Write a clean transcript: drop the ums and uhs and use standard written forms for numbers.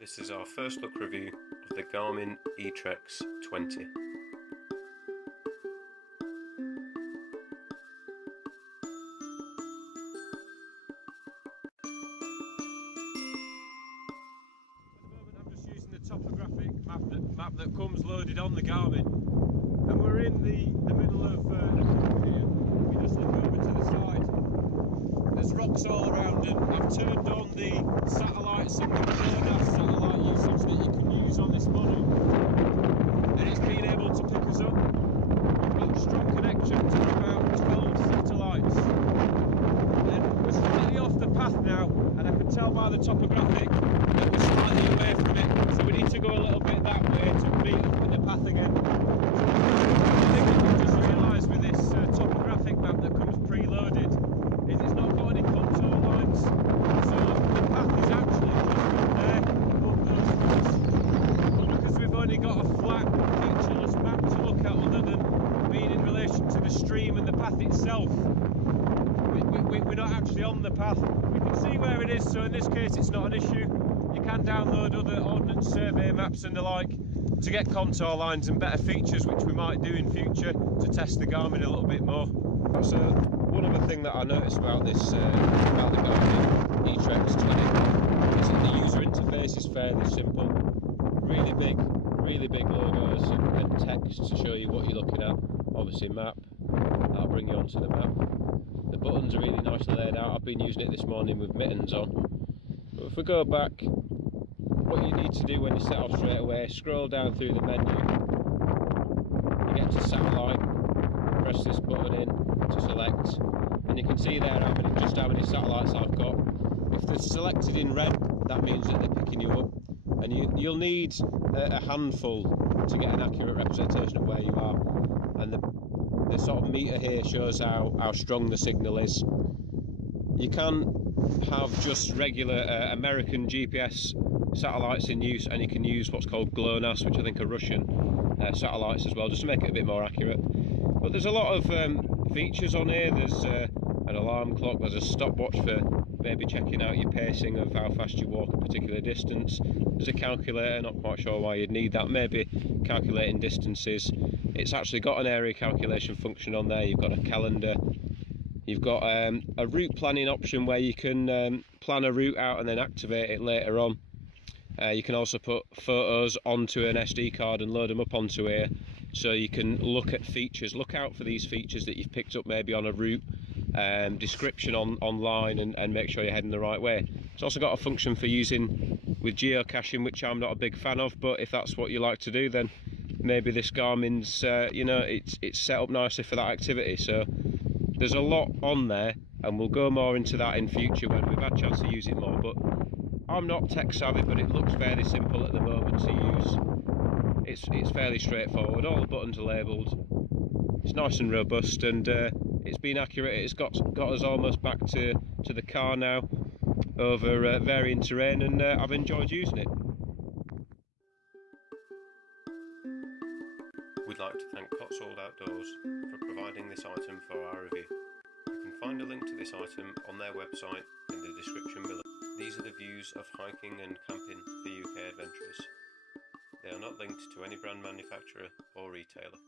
This is our first look review of the Garmin eTrex 20. At the moment I'm just using the topographic map that comes loaded on the Garmin, and we're in the middle of here. We just look over to the side. There's rocks all around, and I've turned on the satellites and the GLONASS satellite usage that you can use on this model, and it's been able to pick us up. We've got a strong connection to about 12 satellites, and we're slightly off the path now, and I can tell by the topographic that we're slightly away from it, so we need to go a little bit that way to meet up with the path again. The thing that I've just realised with this topographic map that comes preloaded is it's not got any contour lines, so the path is actually just up there above those rocks. But because we've only got a flat, featureless map to look at other than being in relation to the stream and the path itself, we're not actually on the path. We can see where it is, so in this case it's not an issue. You can download other ordnance survey maps and the like to get contour lines and better features, which we might do in future to test the Garmin a little bit more. So one other thing that I noticed about this, about the Garmin eTrex 20 is that the user interface is fairly simple. Really big logos and text to show you what you're looking at. Obviously map, that'll bring you onto the map. The buttons are really nicely laid out. I've been using it this morning with mittens on. But if we go back, what you need to do when you set off straight away, scroll down through the menu, you get to satellite, press this button in to select, and you can see there just how many satellites I've got. If they're selected in red, that means that they're picking you up, and you'll need a handful to get an accurate representation of where you are. And the sort of meter here shows how strong the signal is. You can have just regular American GPS satellites in use, and you can use what's called GLONASS, which I think are Russian satellites as well, just to make it a bit more accurate. But there's a lot of features on here. There's an alarm clock, there's a stopwatch for maybe checking out your pacing of how fast you walk a particular distance. There's a calculator, not quite sure why you'd need that, maybe calculating distances. It's actually got an area calculation function on there. You've got a calendar. You've got a route planning option where you can plan a route out and then activate it later on. You can also put photos onto an SD card and load them up onto here, so you can look at features, look out for these features that you've picked up maybe on a route, description online, and make sure you're heading the right way. It's also got a function for using with geocaching, which I'm not a big fan of, but if that's what you like to do, then maybe this Garmin's you know, it's set up nicely for that activity. So there's a lot on there, and we'll go more into that in future when we've had a chance to use it more. But I'm not tech savvy, but it looks fairly simple at the moment to use. It's fairly straightforward. All the buttons are labelled. It's nice and robust, and it's been accurate. It's got us almost back to the car now over varying terrain, and I've enjoyed using it. We'd like to thank Cotswold Outdoors for providing this item for our review. You can find a link to this item on their website in the description below. These are the views of hiking and camping for UK adventurers. They are not linked to any brand manufacturer or retailer.